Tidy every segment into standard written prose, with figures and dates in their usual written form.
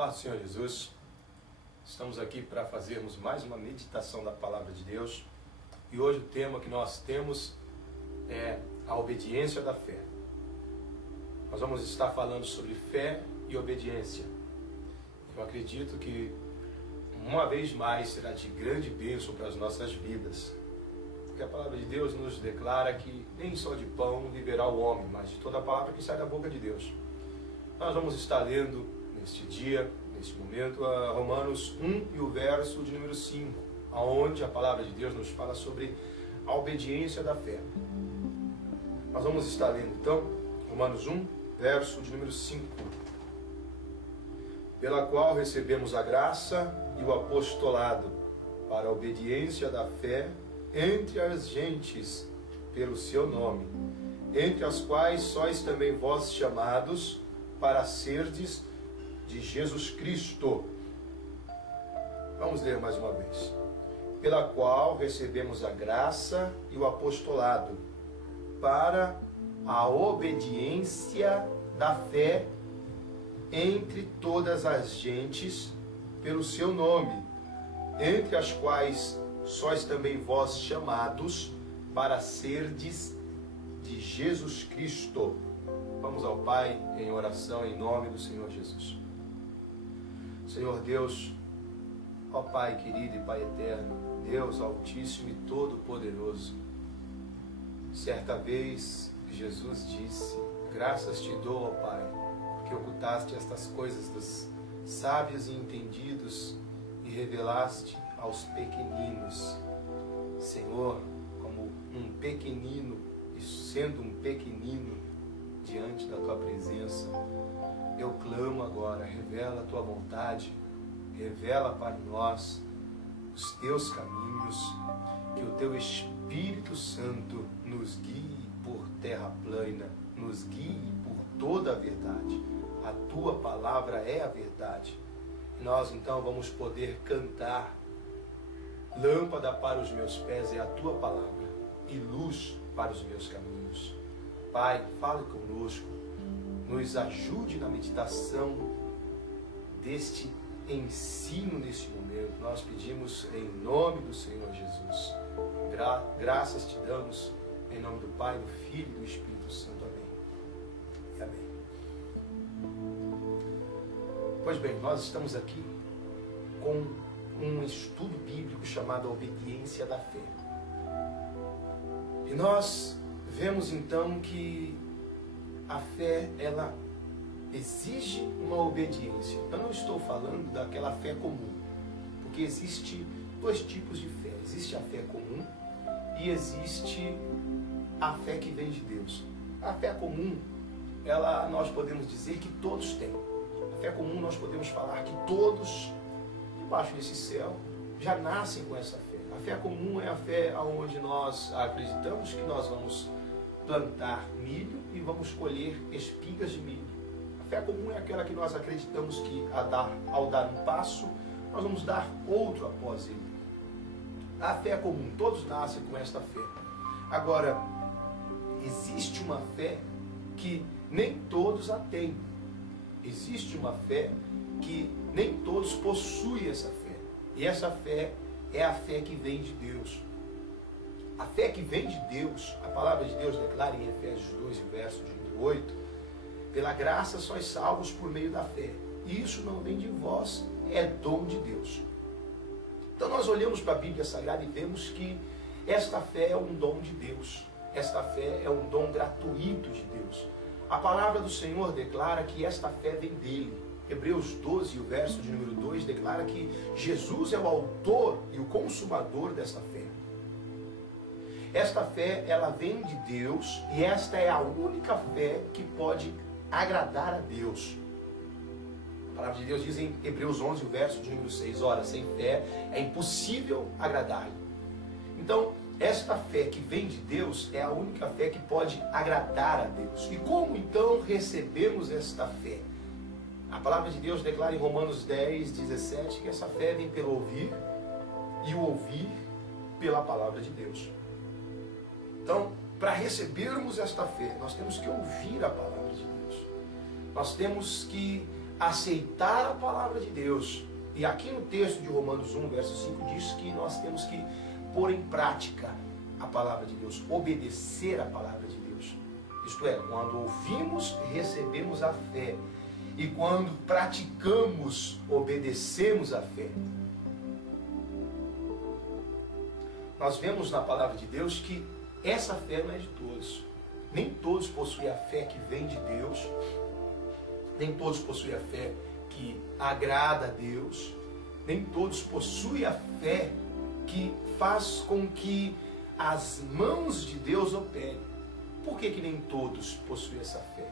Paz do Senhor Jesus, estamos aqui para fazermos mais uma meditação da Palavra de Deus e hoje o tema que nós temos é a obediência da fé. Nós vamos estar falando sobre fé e obediência. Eu acredito que uma vez mais será de grande bênção para as nossas vidas, porque a Palavra de Deus nos declara que nem só de pão viverá o homem, mas de toda a palavra que sai da boca de Deus. Nós vamos estar lendo neste dia, neste momento, a Romanos 1 e o verso de número 5, onde a Palavra de Deus nos fala sobre a obediência da fé. Nós vamos estar lendo então Romanos 1, verso de número 5. Pela qual recebemos a graça e o apostolado para a obediência da fé entre as gentes, pelo seu nome, entre as quais sois também vós chamados para serdes de Jesus Cristo. Vamos ler mais uma vez. Pela qual recebemos a graça e o apostolado para a obediência da fé entre todas as gentes, pelo seu nome, entre as quais sois também vós chamados para serdes de Jesus Cristo. Vamos ao Pai em oração em nome do Senhor Jesus. Senhor Deus, ó Pai querido e Pai eterno, Deus altíssimo e todo-poderoso, certa vez Jesus disse: graças te dou, ó Pai, porque ocultaste estas coisas dos sábios e entendidos e revelaste aos pequeninos. Senhor, como um pequenino, e sendo um pequenino diante da tua presença, eu clamo agora, revela a tua vontade, revela para nós os teus caminhos, que o teu Espírito Santo nos guie por terra plana, nos guie por toda a verdade. A tua palavra é a verdade. E nós então vamos poder cantar: lâmpada para os meus pés é a tua palavra e luz para os meus caminhos. Pai, fale conosco, nos ajude na meditação deste ensino neste momento. Nós pedimos em nome do Senhor Jesus. Graças te damos em nome do Pai, do Filho e do Espírito Santo. Amém. E amém. Pois bem, nós estamos aqui com um estudo bíblico chamado a obediência da fé. E nós vemos então que a fé, ela exige uma obediência. Eu não estou falando daquela fé comum, porque existe dois tipos de fé. Existe a fé comum e existe a fé que vem de Deus. A fé comum, ela nós podemos dizer que todos têm. A fé comum nós podemos falar que todos debaixo desse céu já nascem com essa fé. A fé comum é a fé onde nós acreditamos que nós vamos plantar milho e vamos colher espigas de milho. A fé comum é aquela que nós acreditamos que ao dar um passo, nós vamos dar outro após ele. A fé comum, todos nascem com esta fé. Agora, existe uma fé que nem todos a têm. Existe uma fé que nem todos possuem essa fé. E essa fé é a fé que vem de Deus. A fé que vem de Deus, a palavra de Deus declara em Efésios 2, verso de número 8, pela graça sois salvos por meio da fé. E isso não vem de vós, é dom de Deus. Então nós olhamos para a Bíblia Sagrada e vemos que esta fé é um dom de Deus. Esta fé é um dom gratuito de Deus. A palavra do Senhor declara que esta fé vem dele. Hebreus 12, o verso de número 2, declara que Jesus é o autor e o consumador desta fé. Esta fé, ela vem de Deus e esta é a única fé que pode agradar a Deus. A palavra de Deus diz em Hebreus 11, o verso de número 6, ora, sem fé é impossível agradar-lhe. Então, esta fé que vem de Deus é a única fé que pode agradar a Deus. E como então recebemos esta fé? A palavra de Deus declara em Romanos 10, 17 que essa fé vem pelo ouvir e o ouvir pela palavra de Deus. Então, para recebermos esta fé, nós temos que ouvir a palavra de Deus. Nós temos que aceitar a palavra de Deus. E aqui no texto de Romanos 1, verso 5, diz que nós temos que pôr em prática a palavra de Deus, obedecer a palavra de Deus. Isto é, quando ouvimos, recebemos a fé. E quando praticamos, obedecemos a fé. Nós vemos na palavra de Deus que essa fé não é de todos. Nem todos possuem a fé que vem de Deus. Nem todos possuem a fé que agrada a Deus. Nem todos possuem a fé que faz com que as mãos de Deus operem. Por que nem todos possuem essa fé?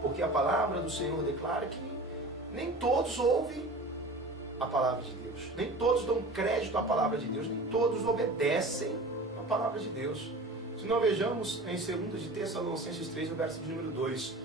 Porque a palavra do Senhor declara que nem todos ouvem a palavra de Deus. Nem todos dão crédito à palavra de Deus. Nem todos obedecem a palavra de Deus. Se nós vejamos em 2 de Tessalonicenses 3, no verso de número 2.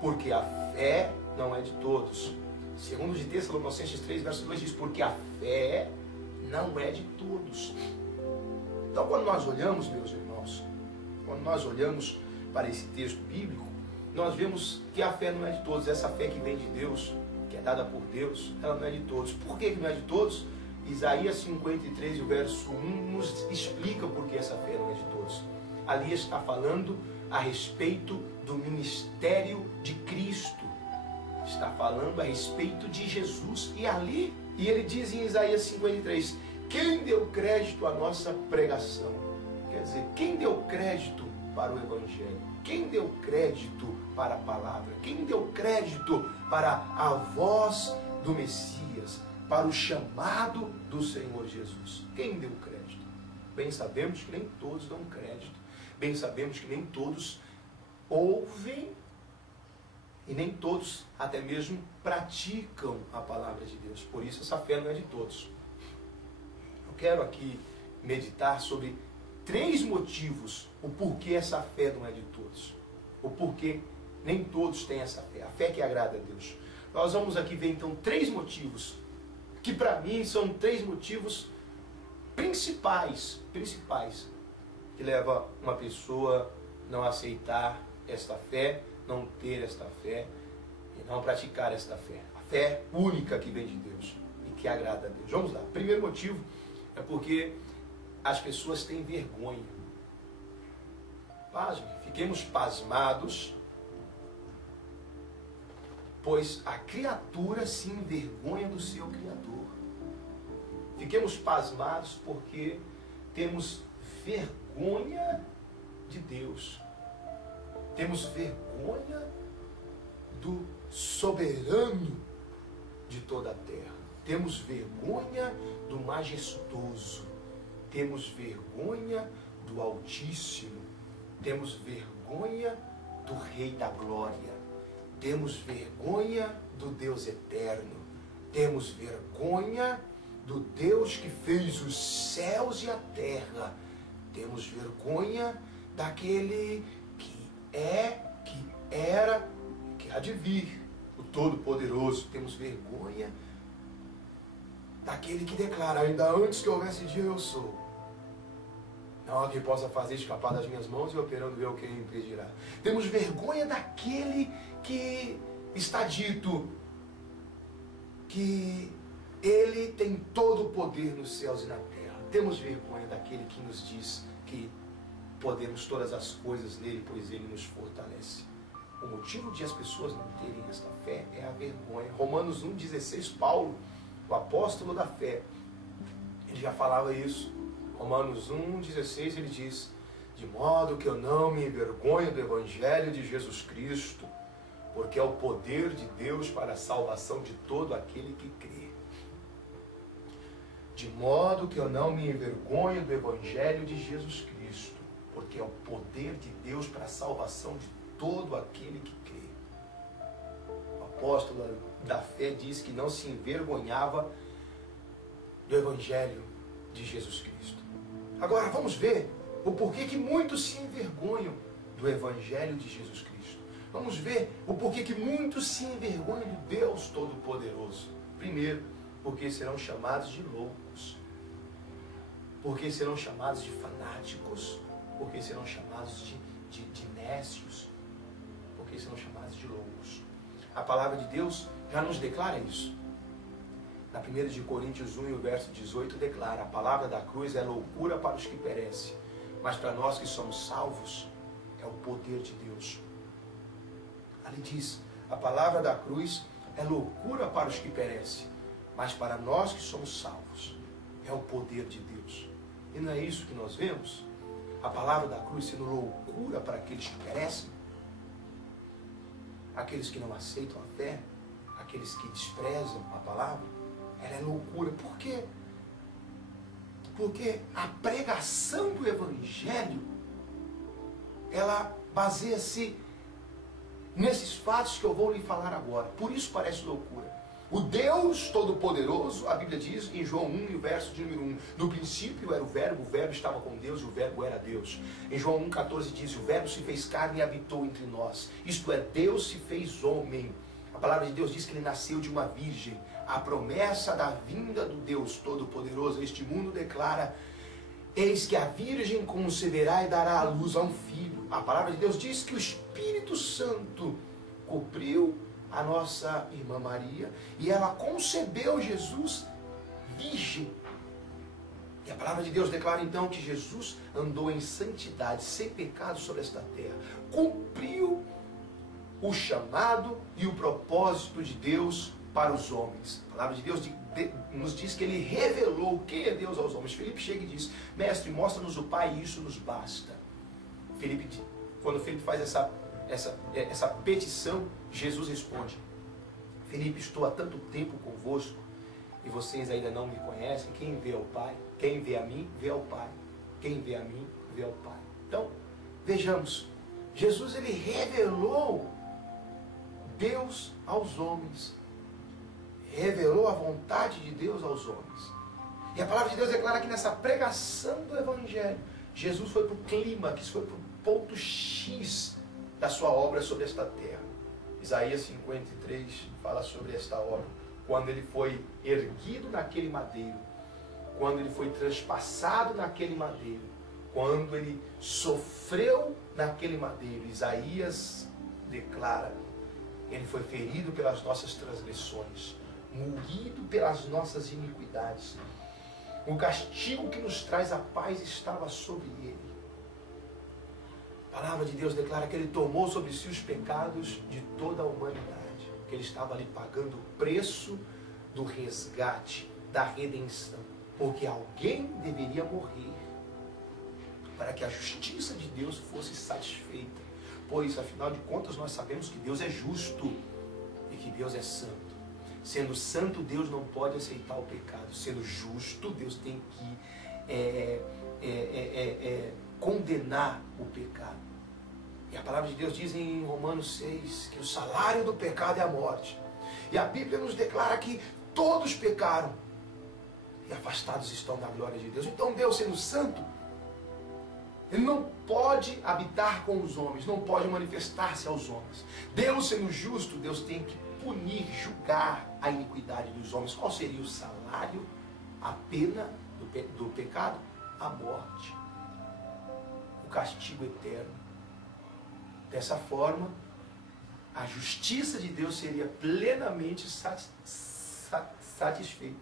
Porque a fé não é de todos. 2 de Tessalonicenses 3, verso 2 diz, porque a fé não é de todos. Então, quando nós olhamos, meus irmãos, quando nós olhamos para esse texto bíblico, nós vemos que a fé não é de todos. Essa fé que vem de Deus, que é dada por Deus, ela não é de todos. Por que não é de todos? Isaías 53, o verso 1, nos explica por que essa fé não é de todos. Ali está falando a respeito do ministério de Cristo. Está falando a respeito de Jesus. E ele diz em Isaías 53, quem deu crédito à nossa pregação? Quer dizer, quem deu crédito para o Evangelho? Quem deu crédito para a palavra? Quem deu crédito para a voz do Messias? Para o chamado do Senhor Jesus? Quem deu crédito? Bem sabemos que nem todos dão crédito. Bem sabemos que nem todos ouvem e nem todos até mesmo praticam a palavra de Deus. Por isso essa fé não é de todos. Eu quero aqui meditar sobre 3 motivos o porquê essa fé não é de todos. O porquê nem todos têm essa fé. A fé que agrada a Deus. Nós vamos aqui ver então 3 motivos que para mim são 3 motivos principais que levam uma pessoa a não aceitar esta fé, não ter esta fé e não praticar esta fé. A fé única que vem de Deus e que agrada a Deus. Vamos lá. O primeiro motivo é porque as pessoas têm vergonha. Pasmem, fiquemos pasmados, pois a criatura se envergonha do seu Criador. Fiquemos pasmados porque temos vergonha de Deus. Temos vergonha do soberano de toda a terra. Temos vergonha do majestoso. Temos vergonha do Altíssimo. Temos vergonha do Rei da Glória. Temos vergonha do Deus Eterno. Temos vergonha do Deus que fez os céus e a terra. Temos vergonha daquele que é, que era, que há de vir, o Todo-Poderoso. Temos vergonha daquele que declara, ainda antes que houvesse dia eu sou. Não há quem possa fazer escapar das minhas mãos e operando eu quem impedirá. Temos vergonha daquele que está dito que ele tem todo o poder nos céus e na terra. Temos vergonha daquele que nos diz que podemos todas as coisas nele, pois ele nos fortalece. O motivo de as pessoas não terem esta fé é a vergonha. Romanos 1,16, Paulo, o apóstolo da fé, ele já falava isso. Romanos 1,16 ele diz, de modo que eu não me envergonho do Evangelho de Jesus Cristo, porque é o poder de Deus para a salvação de todo aquele que crê. De modo que eu não me envergonho do Evangelho de Jesus Cristo, porque é o poder de Deus para a salvação de todo aquele que crê. O apóstolo da fé diz que não se envergonhava do Evangelho de Jesus Cristo. Agora vamos ver o porquê que muitos se envergonham do Evangelho de Jesus Cristo. Vamos ver o porquê que muitos se envergonham do Deus Todo-Poderoso. Primeiro, porque serão chamados de loucos. Porque serão chamados de fanáticos. Porque serão chamados de nécios. Porque serão chamados de loucos. A palavra de Deus já nos declara isso. Na 1 de Coríntios 1, e o verso 18, declara: a palavra da cruz é loucura para os que perecem, mas para nós que somos salvos, é o poder de Deus. Ali diz: a palavra da cruz é loucura para os que perecem, mas para nós que somos salvos, é o poder de Deus. E não é isso que nós vemos? A palavra da cruz sendo loucura para aqueles que perecem, aqueles que não aceitam a fé, aqueles que desprezam a palavra. Ela é loucura. Por quê? Porque a pregação do Evangelho, ela baseia-se nesses fatos que eu vou lhe falar agora. Por isso parece loucura. O Deus Todo-Poderoso, a Bíblia diz em João 1, o verso de número 1, no princípio era o Verbo estava com Deus e o Verbo era Deus. Em João 1,14 diz: o Verbo se fez carne e habitou entre nós. Isto é, Deus se fez homem. A palavra de Deus diz que ele nasceu de uma virgem. A promessa da vinda do Deus Todo-Poderoso a este mundo declara: eis que a virgem conceberá e dará à luz a um filho. A palavra de Deus diz que o Espírito Santo cobriu a nossa irmã Maria e ela concebeu Jesus virgem. E a palavra de Deus declara então que Jesus andou em santidade, sem pecado sobre esta terra, cumpriu o chamado e o propósito de Deus para os homens. A palavra de Deus nos diz que ele revelou quem é Deus aos homens. Filipe chega e diz: mestre, mostra-nos o Pai e isso nos basta. Quando Filipe faz essa petição, Jesus responde: Filipe, estou há tanto tempo convosco e vocês ainda não me conhecem. Quem vê ao Pai, quem vê a mim, vê ao Pai. Quem vê a mim, vê ao Pai. Então, vejamos, Jesus ele revelou Deus aos homens. Revelou a vontade de Deus aos homens. E a palavra de Deus declara que nessa pregação do Evangelho, Jesus foi para o clímax, foi para o ponto X da sua obra sobre esta terra. Isaías 53 fala sobre esta obra. Quando ele foi erguido naquele madeiro, quando ele foi transpassado naquele madeiro, quando ele sofreu naquele madeiro, Isaías declara: ele foi ferido pelas nossas transgressões, moído pelas nossas iniquidades. O castigo que nos traz a paz estava sobre ele. A palavra de Deus declara que ele tomou sobre si os pecados de toda a humanidade, que ele estava ali pagando o preço do resgate, da redenção, porque alguém deveria morrer para que a justiça de Deus fosse satisfeita, pois afinal de contas nós sabemos que Deus é justo e que Deus é santo. Sendo santo, Deus não pode aceitar o pecado. Sendo justo, Deus tem que condenar o pecado. E a palavra de Deus diz em Romanos 6 que o salário do pecado é a morte. E a Bíblia nos declara que todos pecaram e afastados estão da glória de Deus. Então Deus, sendo santo, ele não pode habitar com os homens, não pode manifestar-se aos homens. Deus, sendo justo, Deus tem que punir, julgar a iniquidade dos homens. Qual seria o salário, a pena do pecado? A morte, o castigo eterno. Dessa forma, a justiça de Deus seria plenamente satisfeita.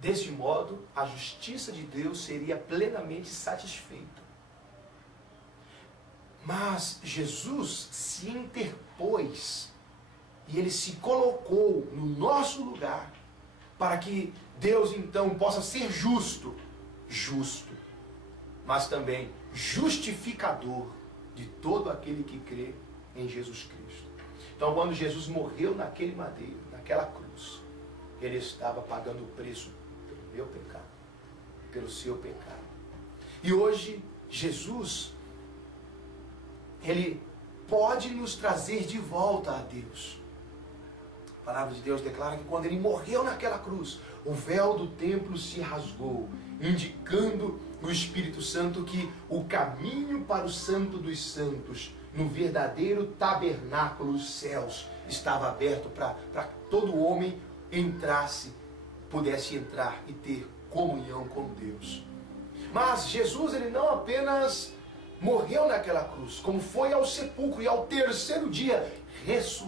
Deste modo, a justiça de Deus seria plenamente satisfeita. Mas Jesus se interpôs e ele se colocou no nosso lugar para que Deus então possa ser justo, mas também justificador de todo aquele que crê em Jesus Cristo. Então, quando Jesus morreu naquele madeiro, naquela cruz, ele estava pagando o preço pelo meu pecado, pelo seu pecado. E hoje, Jesus, ele pode nos trazer de volta a Deus. A palavra de Deus declara que quando ele morreu naquela cruz, o véu do templo se rasgou, indicando no Espírito Santo que o caminho para o Santo dos Santos, no verdadeiro tabernáculo dos céus, estava aberto para que todo homem pudesse entrar e ter comunhão com Deus. Mas Jesus, ele não apenas morreu naquela cruz, como foi ao sepulcro e ao terceiro dia ressuscitou.